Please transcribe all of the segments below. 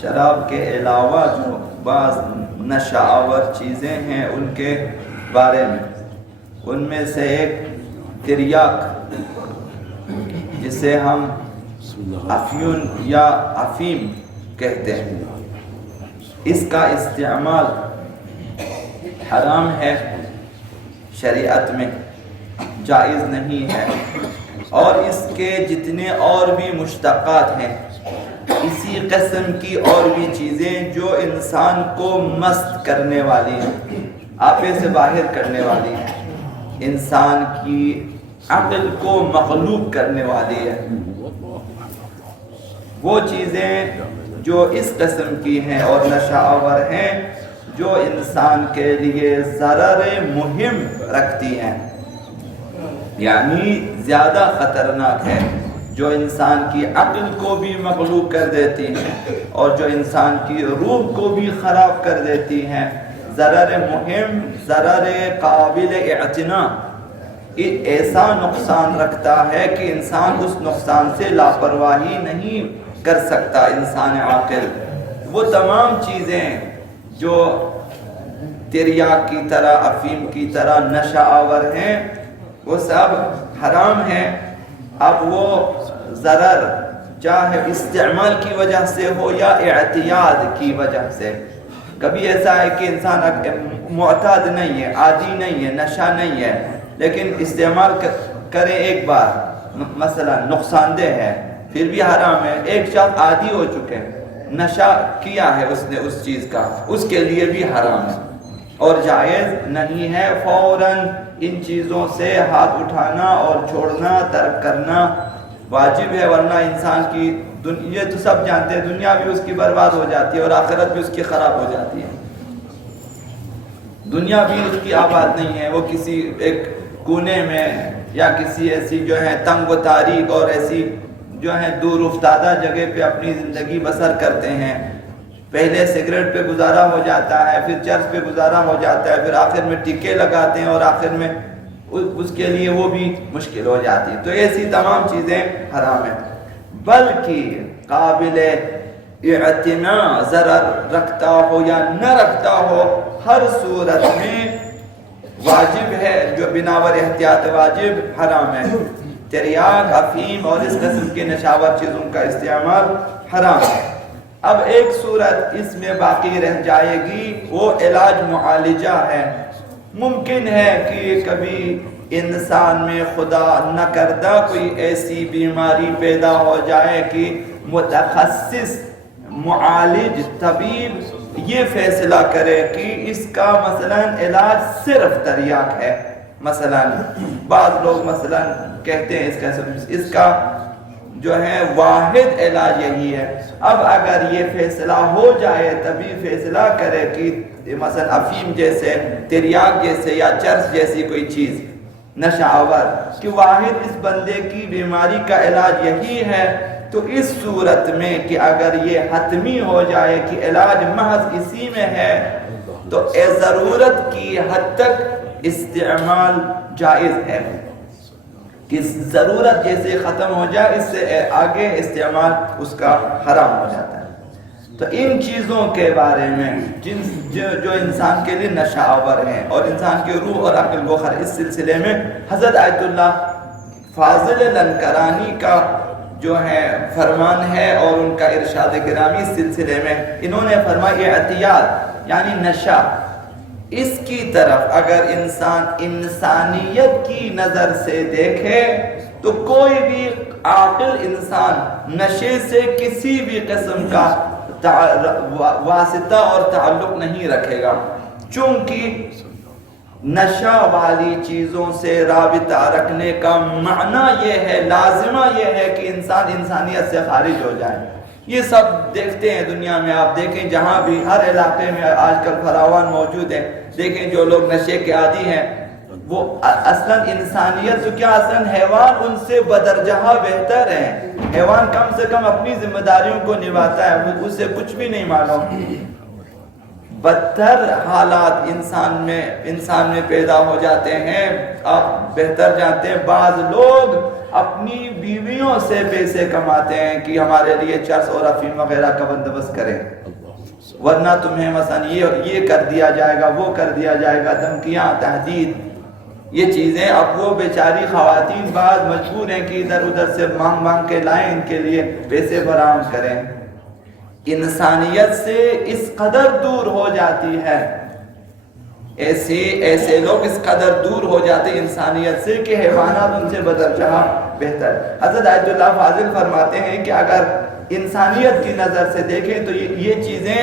شراب کے علاوہ جو بعض نشہ آور چیزیں ہیں ان کے بارے میں، ان میں سے ایک تریاک، جسے ہم افیون یا افیم کہتے ہیں، اس کا استعمال حرام ہے، شریعت میں جائز نہیں ہے، اور اس کے جتنے اور بھی مشتقات ہیں، اسی قسم کی اور بھی چیزیں جو انسان کو مست کرنے والی ہیں، آپے سے باہر کرنے والی ہیں، انسان کی عقل کو مغلوب کرنے والی ہے، وہ چیزیں جو اس قسم کی ہیں اور نشہ آور ہیں، جو انسان کے لیے ضرر مہم رکھتی ہیں، یعنی زیادہ خطرناک ہے، جو انسان کی عقل کو بھی مغلوب کر دیتی ہیں اور جو انسان کی روح کو بھی خراب کر دیتی ہیں، ضرر مہم، ضرر قابل اعتنا، ایسا نقصان رکھتا ہے کہ انسان اس نقصان سے لاپرواہی نہیں کر سکتا۔ انسان عاقل وہ تمام چیزیں جو تریاک کی طرح، افیم کی طرح نشہ آور ہیں، وہ سب حرام ہیں۔ اب وہ ضرر چاہے استعمال کی وجہ سے ہو یا اعتیاد کی وجہ سے، کبھی ایسا ہے کہ انسان معتاد نہیں ہے، عادی نہیں ہے، نشہ نہیں ہے، لیکن استعمال کرے ایک بار، مثلا نقصان دہ ہے، پھر بھی حرام ہے۔ ایک شخص عادی ہو چکے ہیں، نشہ کیا ہے اس نے اس چیز کا، اس کے لیے بھی حرام ہے اور جائز نہیں ہے۔ فوراً ان چیزوں سے ہاتھ اٹھانا اور چھوڑنا، ترک کرنا واجب ہے، ورنہ انسان کی یہ تو سب جانتے ہیں، دنیا بھی اس کی برباد ہو جاتی ہے اور آخرت بھی اس کی خراب ہو جاتی ہے۔ دنیا بھی اس کی آباد نہیں ہے، وہ کسی ایک کونے میں یا کسی ایسی جو ہے تنگ و تاریک اور ایسی جو ہے دور افتادہ جگہ پہ اپنی زندگی بسر کرتے ہیں۔ پہلے سگریٹ پہ گزارا ہو جاتا ہے، پھر چرس پہ گزارا ہو جاتا ہے، پھر آخر میں ٹکے لگاتے ہیں اور آخر میں اس کے لیے وہ بھی مشکل ہو جاتی ہے۔ تو ایسی تمام چیزیں حرام ہیں، بلکہ قابل اعتنا ضرر رکھتا ہو یا نہ رکھتا ہو، ہر صورت میں واجب ہے، جو بناور احتیاط واجب حرام ہے۔ تریاک، افیم اور اس قسم کے نشاور چیزوں کا استعمال حرام ہے۔ اب ایک صورت اس میں باقی رہ جائے گی، وہ علاج معالجہ ہے۔ ممکن ہے کہ کبھی انسان میں خدا نہ کردہ کوئی ایسی بیماری پیدا ہو جائے کہ متخصص معالج طبیب یہ فیصلہ کرے کہ اس کا مثلا علاج صرف تریاک ہے۔ مثلا بعض لوگ مثلا کہتے ہیں اس کا جو ہے واحد علاج یہی ہے۔ اب اگر یہ فیصلہ ہو جائے، تبھی فیصلہ کرے کہ مثلا افیم جیسے، تریاک جیسے یا چرس جیسی کوئی چیز نشہ آور کہ واحد اس بندے کی بیماری کا علاج یہی ہے، تو اس صورت میں کہ اگر یہ حتمی ہو جائے کہ علاج محض اسی میں ہے، تو ضرورت کی حد تک استعمال جائز ہے، کہ ضرورت جیسے ختم ہو جائے اس سے آگے استعمال اس کا حرام ہو جاتا ہے۔ تو ان چیزوں کے بارے میں جو انسان کے لیے نشہ آور ہیں اور انسان کی روح اور عقل کو اس سلسلے میں حضرت آیت اللہ فاضل لنکرانی کا جو ہے فرمان ہے اور ان کا ارشاد گرامی اس سلسلے میں، انہوں نے فرمایا اعتیاد یعنی نشہ، اس کی طرف اگر انسان انسانیت کی نظر سے دیکھے تو کوئی بھی عاقل انسان نشے سے کسی بھی قسم کا واسطہ اور تعلق نہیں رکھے گا، چونکہ نشہ والی چیزوں سے رابطہ رکھنے کا معنی یہ ہے، لازمہ یہ ہے کہ انسان انسانیت سے خارج ہو جائے۔ یہ سب دیکھتے ہیں دنیا میں، آپ دیکھیں جہاں بھی ہر علاقے میں آج کل فراوان موجود ہے، دیکھیں جو لوگ نشے کے عادی ہیں وہ اصلاً انسانیت تو کیا، اصلاً حیوان ان سے بدرجہ بہتر ہیں۔ حیوان کم سے کم اپنی ذمہ داریوں کو نبھاتا ہے، اسے کچھ بھی نہیں معلوم۔ بدتر حالات انسان میں پیدا ہو جاتے ہیں۔ آپ بہتر جانتے ہیں بعض لوگ اپنی بیویوں سے پیسے کماتے ہیں کہ ہمارے لیے چرس اور افیم وغیرہ کا بندوبست کریں، ورنہ تمہیں مثلا یہ کر دیا جائے گا، وہ کر دیا جائے گا، دھمکیاں، تہدید، یہ چیزیں اب وہ بیچاری خواتین بعض مجبور ہیں کہ ادھر ادھر سے مانگ مانگ کے لائیں، ان کے لیے پیسے فراہم کریں۔ انسانیت سے اس قدر دور ہو جاتی ہے، ایسے لوگ اس قدر دور ہو جاتے ہیں انسانیت سے کہ حیوانات ان سے بدرجہ بہتر۔ حضرت آیت اللہ فاضل فرماتے ہیں کہ اگر انسانیت کی نظر سے دیکھیں تو یہ چیزیں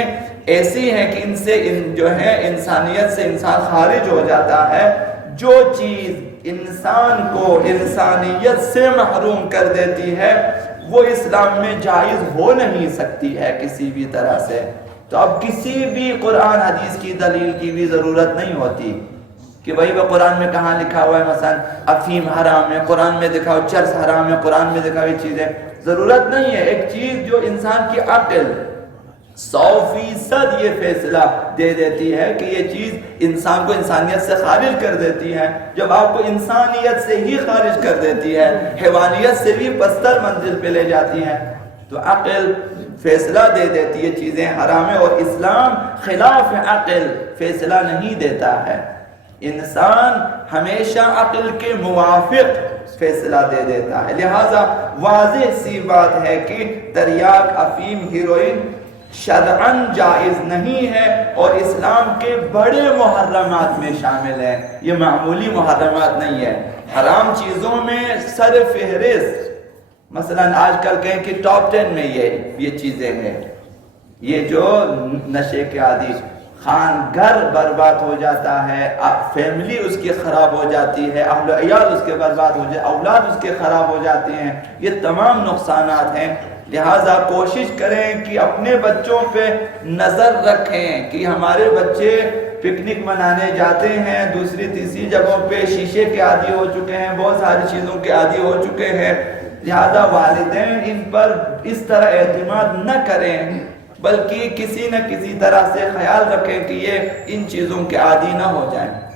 ایسی ہیں کہ ان سے جو ہے انسانیت سے انسان خارج ہو جاتا ہے۔ جو چیز انسان کو انسانیت سے محروم کر دیتی ہے وہ اسلام میں جائز ہو نہیں سکتی ہے کسی بھی طرح سے۔ تو اب کسی بھی قرآن حدیث کی دلیل کی بھی ضرورت نہیں ہوتی کہ بھائی وہ قرآن میں کہاں لکھا ہوا ہے مثلا افیم حرام ہے، قرآن میں دکھاؤ چرس حرام ہے، قرآن میں دکھاؤ یہ چیزیں، ضرورت نہیں ہے۔ ایک چیز جو انسان کی عقل 100% یہ فیصلہ دے دیتی ہے کہ یہ چیز انسان کو انسانیت سے خارج کر دیتی ہے، جب آپ کو انسانیت سے ہی خارج کر دیتی ہے، حیوانیت سے بھی پستر منزل پہ لے جاتی ہے، تو عقل فیصلہ دے دیتی ہے چیزیں حرام ہے، اور اسلام خلاف عقل فیصلہ نہیں دیتا ہے۔ انسان ہمیشہ عقل کے موافق فیصلہ دے دیتا ہے۔ لہٰذا واضح سی بات ہے کہ تریاک، افیم، ہیروئن شرعاً جائز نہیں ہے اور اسلام کے بڑے محرمات میں شامل ہے، یہ معمولی محرمات نہیں ہے۔ حرام چیزوں میں سر فہرست مثلا آج کل کہیں کہ ٹاپ 10 میں یہ چیزیں ہیں، یہ جو نشے کے عادی، خان گھر برباد ہو جاتا ہے، فیملی اس کی خراب ہو جاتی ہے، اہل و عیال اس کے برباد ہو جاتے، اولاد اس کے خراب ہو جاتے ہیں، یہ تمام نقصانات ہیں۔ لہٰذا کوشش کریں کہ اپنے بچوں پہ نظر رکھیں کہ ہمارے بچے پکنک منانے جاتے ہیں، دوسری تیسری جگہوں پہ شیشے کے عادی ہو چکے ہیں، بہت ساری چیزوں کے عادی ہو چکے ہیں، لہذا والدین ان پر اس طرح اعتماد نہ کریں، بلکہ کسی نہ کسی طرح سے خیال رکھیں کہ یہ ان چیزوں کے عادی نہ ہو جائیں۔